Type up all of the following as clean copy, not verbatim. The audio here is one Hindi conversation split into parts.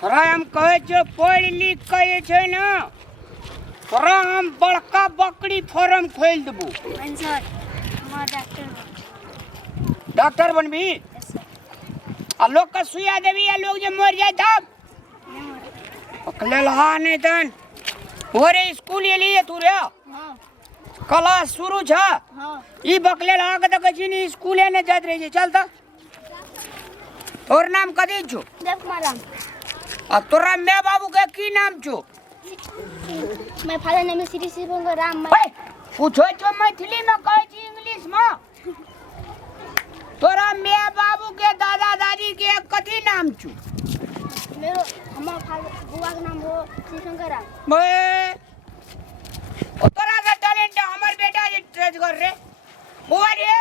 तोरा हम कहे छो पढ़ लिख के छे ना तोरा हम बड़का बकरी फार्म खोल देबो। सर हम डॉक्टर बनबी आ लोग का सुइया देबी आ लोग जे मर जाए तब अकले लहा नहीं तन ओरे स्कूल एलिए तू रे हां क्लास शुरू छ हां ई बकले लहा के त कछि नी स्कूले ने जात रही चल त तोर नाम कथी छो? देवकुमार राम। आ तोरा माँ बाबू के की नाम छो? My father name is Sri Sivanga Ram. पूछो छो मैथिली में कहे छी इंग्लिश में? तोरा माँ बाबू के दादा दादी के कथी नाम छो? मेरो हमारा फादर बुआ का नाम हो श्री शंकर राम। बे ओ तोरा का टैलेंट हमर बेटा जे ट्रेज कर रे बुआ रे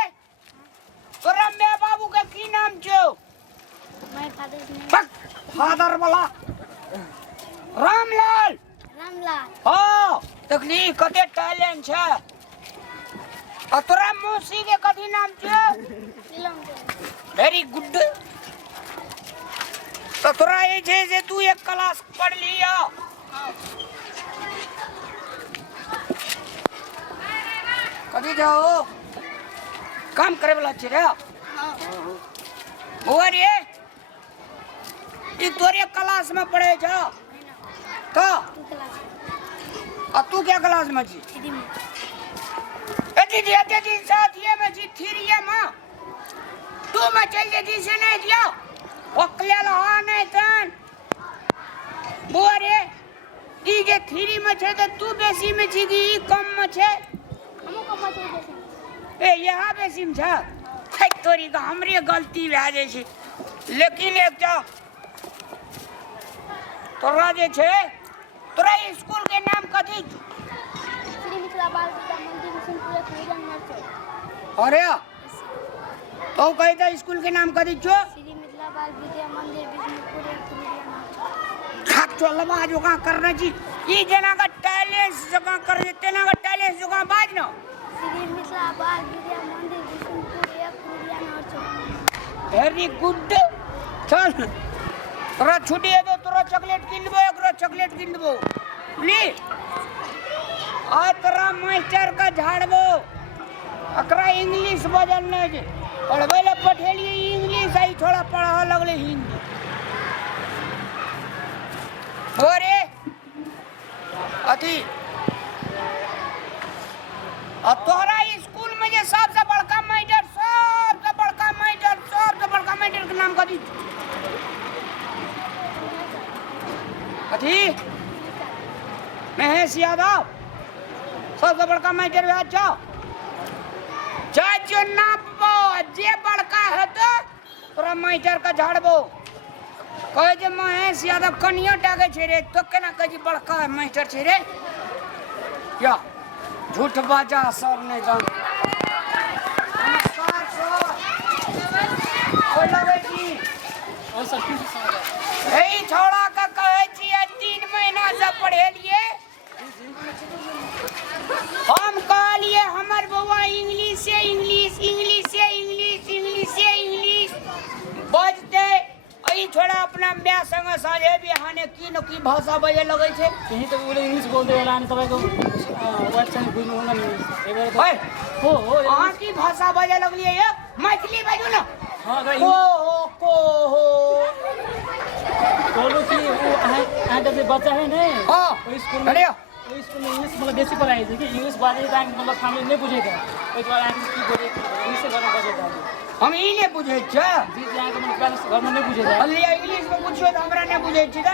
तोरा माँ बाबू के की नाम छो? My father name फादर वाला रामलाल रामलाल। हाँ तकली कते टैलेंट छ आ तोरा मौसी के कथी नाम छो? Very good. तो तोरा ये छे जे तू एक क्लास पढ़ लिया कथी जाओ काम करे वाला छे रे बुआ रे ई तोरे क्लास में पढ़े छ तो आ तू क्या क्लास में छी? एते दिन साथ ये में छी थ्री में तू में चल जेती से नहीं दिया ओकले लहा नहीं तन बुआ रे ई जे थ्री में छे त तू बेसी में छी कि ई कम में छे? हमो कम में छे। ए यहाँ बेसी में छ खै तोरी का हमरे गलती भए जाय छै लेकिन एक तोरा जे छे तोरा स्कूल के नाम कथी छ? श्री मिथिला बाल विद्या मंदिर बिशनपुर खुजन नर्सरी। अरे तो कहे था स्कूल के नाम कथी छ? श्री मिथिला बाल विद्या मंदिर बिशनपुर खुजन नर्सरी। खाक चलवा जोगा करना छी ई जना का टैलेंट जोगा कर देते ना का टैलेंट जोगा बाज न श्री मिथिला बाल विद्या मंदिर बिशनपुर खुजन नर्सरी। Very good. चल तोरा छुट्टी है तो तोरा चॉकलेट किन देबो एकरो चॉकलेट किन देबो प्लीज आ तोरा मास्टर का झाड़बो अकरा इंग्लिश बजल नहीं जे पढ़बे ले पठेलिए इंग्लिश आई थोड़ा पढ़ा लगले हिंदी ओरे अथी आ तोरा स्कूल में जे सबसे बड़का मास्टर के नाम कथी अथी महेश यादव सबसे बड़का मास्टर हुआ जो नापबो जे बड़का हेतो तोरा मास्टर का झाड़बो कहे जे महेश यादव कनिया टाके छे रे तो केना कहे बड़का मास्टर छे रे या झूठ बाजा सर नहीं जान नमस्कार सर कोई लगे छी और सब कुछ समझ ए छोड़ा का कहे छी 3 महीना से पढ़े लिए हम कहलिए हमर बउआ इंग्लिश बजते ई छोड़ा अपना ब्याह संग साझे बिहाने की न की भाषा बजे लगे छे यही तो बोले इंग्लिश बोलते वाला ने तब को वर्ड से बुझ होगा नहीं एक बार ओए हो अहाँ की भाषा बजे लगलिए ये मैथिली बाजू ना हां तो को हो बोलो कि वो आ जब बच्चा है ना हां वो स्कूल अरे वो स्कूल में इंग्लिश मतलब बेसिक पढ़ाई थी कि इंग्लिश बात ये मतलब फैमिली नहीं बुझेगा कोई तो आके की बोले इंग्लिश से बना बजेगा हम ई ने बुझे छ जी जहां के मतलब घर में नहीं बुझेगा अल्ली इंग्लिश में पूछियो त हमरा ने बुझे छी त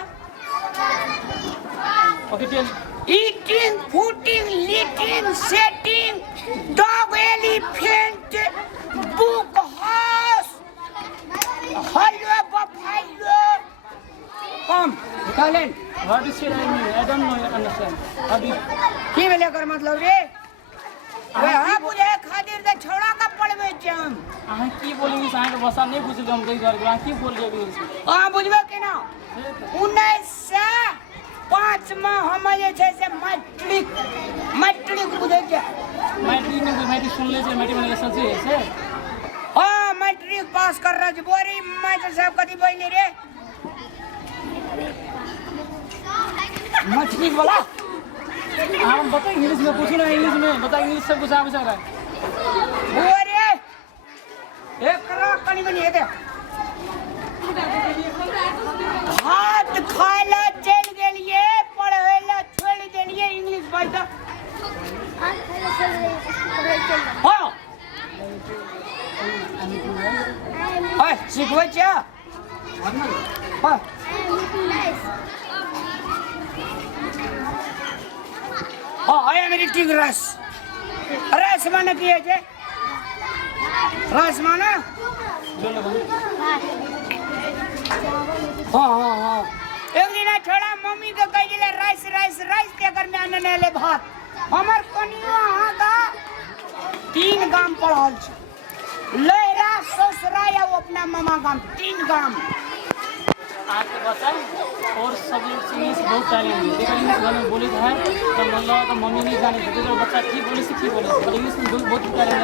okay tell eating footing eating setting dog elephant book house hello buffalo come talent what is I don't know understand how do की में लेकर मतलब रे वे हां बुझे खातिर त छोड़ा का पढ़वे छ हम अहाँ की बोलेंगे साहब के भाषा नहीं बुझे हम कई घर की बोल जे इंग्लिश हां बुझबे के ना 1905 में हम जे छै से मैट्रिक बुझे छ मैट्रिक सुन ले जे मैट्रिक में सच्ची है से हां मैट्रिक पास कर रहा बोरी मास्टर साहब कथी बोलने रे मछली वाला आप बता इंग्लिश में पूछो ना, इंग्लिश में बता, इंग्लिश सब कुछ आप रहा है। अरे एक करा कनी बनी है दे हाथ खाला चल गेलिए पढ़ेला छोड़ देलिए इंग्लिश भाई तो हां हां सिखबै छ हां हाँ आई एम रीडिंग रस रस माने की है जे रस माने हाँ हाँ हाँ एक दिन छोड़ा मम्मी के कह दिले राइस राइस राइस के घर में आने ले भात हमर कनिया हां का 3 गाम पढ़ल छ लहरा ससुरा या वो अपना मामा गाम 3 गाम आपके बच्चा और सब लोग इंग्लिश बहुत टैलेंट है, लेकिन इंग्लिश घर में बोले है तो मन लगा तो मम्मी नहीं जाने देते तो बच्चा की बोले से की बोले, पर इंग्लिश में बहुत टैलेंट है।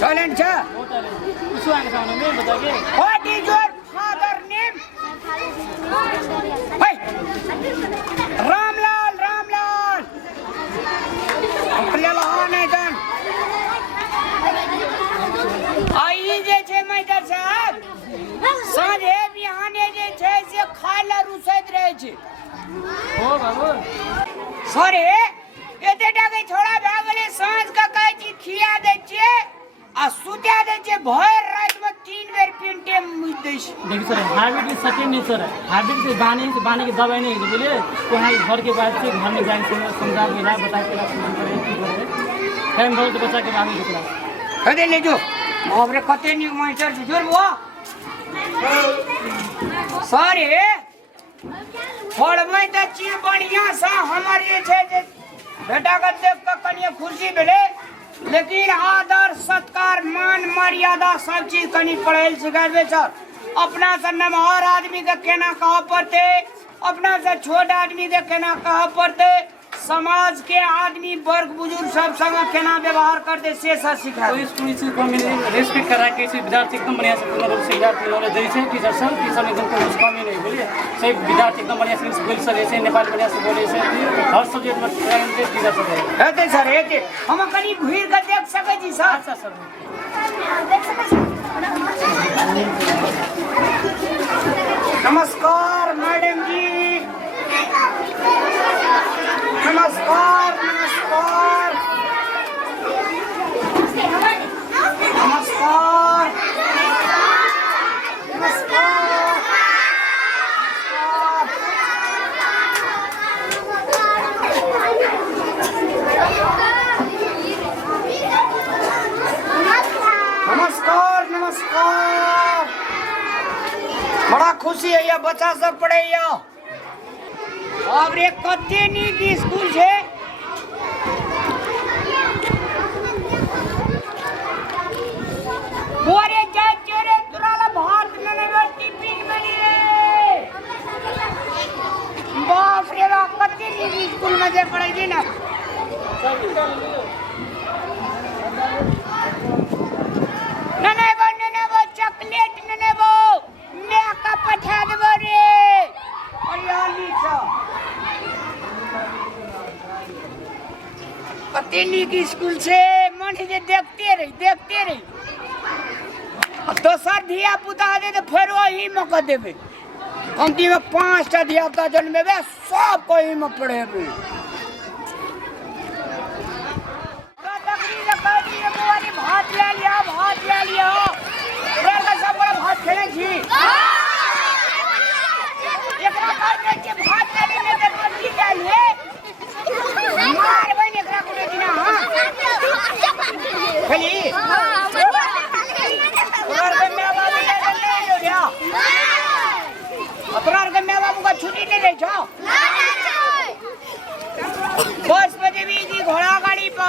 टैलेंट छ बहुत टैलेंट कुछ आगे सामने में बताइए। What is your father name भाई रामलाल रामलाल अपने ला नहीं दन आई जे छे मैडम साहब साँझे बिहाने जे छे से खाइला रुसैत रहे छे ओ बाबू सरे एतेटा के छोड़ा भए गेले साँझ का कहै छी खिया दै छियै आ सुता दै छियै भर रात में 3 बेर पेंटे मुइ दै छी। देखिए sir habit is second nature है, हैबिट से बानी की दवाई नहीं है बोलिए तो यहाँ घर के बाद से घर में जाएंगे समझा मिला बता के करें की करें टाइम बहुत बच्चा के बाहर निकला कदे ले जो हमरे कते नी मास्टर छ जोर बुआ सरे पढ़बै त छी बढ़िया सा हमर जे छै जे बेटा के देख के कनिए खुशी भेले लेकिन आदर सत्कार मान मर्यादा सब चीज कनी पढ़ैल सिखाबे सर अपना से नमहर आदमी के केना कह पड़ते अपना से छोट आदमी के केना कह पड़ते समाज के आदमी वर्ग बुजुर्ग सब संग केना व्यवहार करते से सब सिखाए तो स्कूल से कम्युनिटी रेस्पेक्ट करा के विद्यार्थी एकदम बढ़िया से पूर्ण रूप से विद्यार्थी नॉलेज दै छै टीचर सब एकदम कोई कमी नहीं बोलिए सही विद्यार्थी एकदम बढ़िया से बोल सके छै नेपाली बढ़िया से बोले छै हर सब्जेक्ट में टैलेंटेड टीचर सब है हेते सर हेते हम कनी भीड़ के देख सकै छी सर अच्छा सर देख सकै छी नमस्कार मैडम जी नमस्कार नमस्कार नमस्कार नमस्कार नमस्कार नमस्कार बड़ा खुशी है ये बच्चा सब पढ़े और एक कते नीक स्कूल छे बोरे जाय चेरे तुराला भात ननेवा टिफिन बनी रे बाप रे बाप कते नीक स्कूल में जे पढ़ै छी ना ननेवा चॉकलेट ननेवा मैं का पठा देबो रे और यहाँ नीचा कतेनी की स्कूल से मन जे देखते रही दोसर धिया पुता दे तो फिर वही मौका देवे कमती में 5टा धिया पुता जन्मेबे सब कोई में पढ़ेबे भात ले लिया सब बड़ा भात खेले छी एकरा कहै छै भात ले लेने के रोटी डालिए मार बन एकरा को दिना हां खली और के मैं बाबू ले लो रे अपना के मैं बाबू का छुट्टी नहीं दे छो बस बजे भी जी घोड़ा गाड़ी पर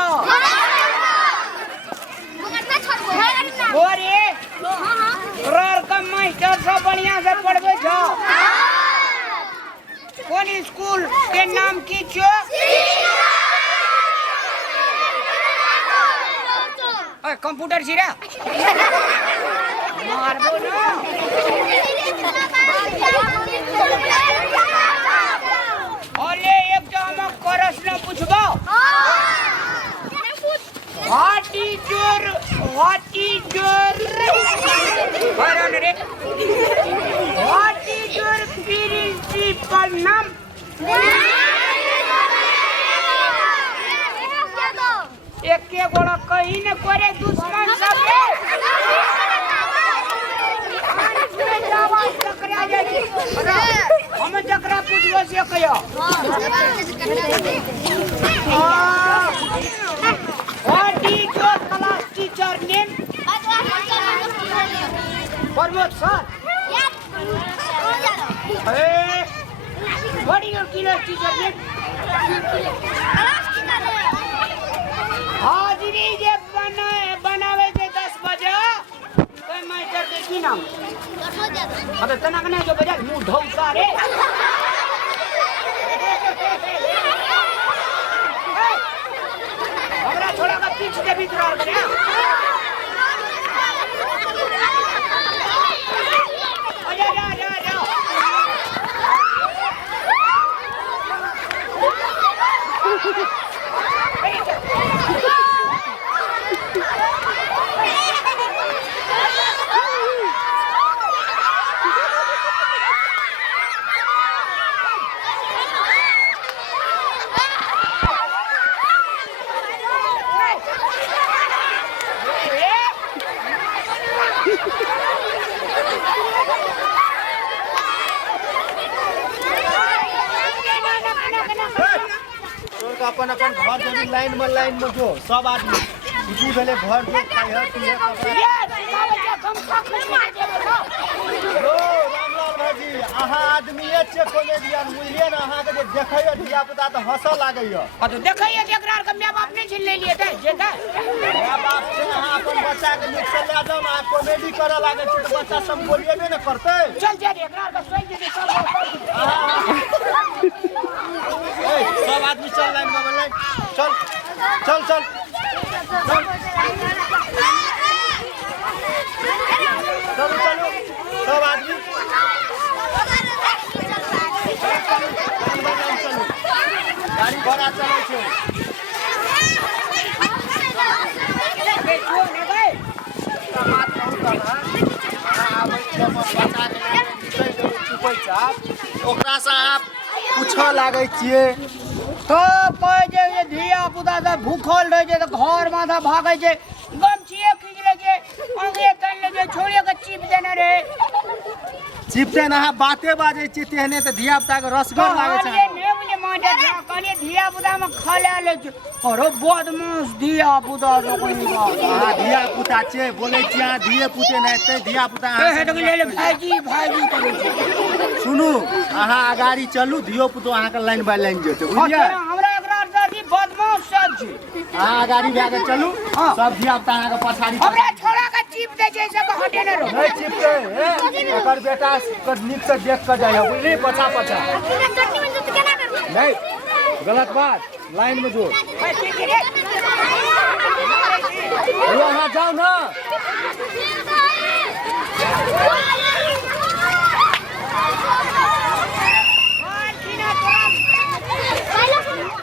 बोरे हां का मास्टर सब बढ़िया से पढ़बे छो कौन स्कूल के नाम की छो कंप्यूटर सीरा मारबो ना कौन रे? What is your principal name? एक के गोड़ा कहीं न करे दुश्मन सब रे। चक्रा जाए हम चक्रा पूछबो से कहियो। What is your class teacher name? Parmod sir. Hey, what is your class teacher name? हाजिरी जे बनावे जे 10 बजे कोई मास्टर के की नाम? अबे तना कने जो बजा मुंह धौसा रे। हमरा छोड़ा का पीछे के भीतर और बजा। जा जा जा जा। अपन अपन घर जमी लाइन में जो सब आदमी इसी भेले घर जो खाय है पिए रामलाल भाजी अहाँ आदमीए छे कॉमेडियन बुझलिए न अहाँ के देखैय धिया पुता त हंसऽ लागैय आ तो देखैय एकरा के माय बाप नहीं छीन ले लिए दे जे दे माय बाप से अहाँ अपन बच्चा के नीक से ले जाओ आ कॉमेडी करऽ लागै छै त बच्चा सब बोलिएबे न करतै चल जा रे एकरा के सोच दे सब सब आदमी चल लाइन में लाइन चल चल चल चल चलो चलो सब आदमी गाड़ी घोड़ा चलै छै बे जो ने गए बात कहू त आबै छै बच्चा के निकल चुकै छै ओकरा से आप पूछऽ लागै छियै तो कहे जे धिया पुता सब भूखल रहे छै तो घर माथा भागे छै गमछिए खींच ले छै अंगे तन ले छै छोड़िए के चिप देने रे चिपते ना बाते बाजे छी तेहने त धिया पुता के रसगर लागे छै ने बुझे माटे कहलिए धिया पुता में खा ले छै अरे बदमाश धिया पुता तो कोई नहीं हां धिया पुता छै बोलै छी अहाँ धिये पुते नै ते धिया पुता हे तो ले ले भाईजी भाईजी करै छै सुनू अहाँ अगाड़ी चलू धियो पुतो अहाँ के लाइन बाय लाइन जेतै बुझलियै हमरा एकरा दादी बदमाश सब छै अहाँ अगाड़ी भए के चलू सब धिया पुता अहाँ के पछाड़ी हमरा छोड़ा के चिप दे छै सब हटे न रहो नहीं चिपते एकर बेटा नीक से देख के जाइए बुझली पछा पछा नहीं गलत बात लाइन में जो यहाँ जाओ ना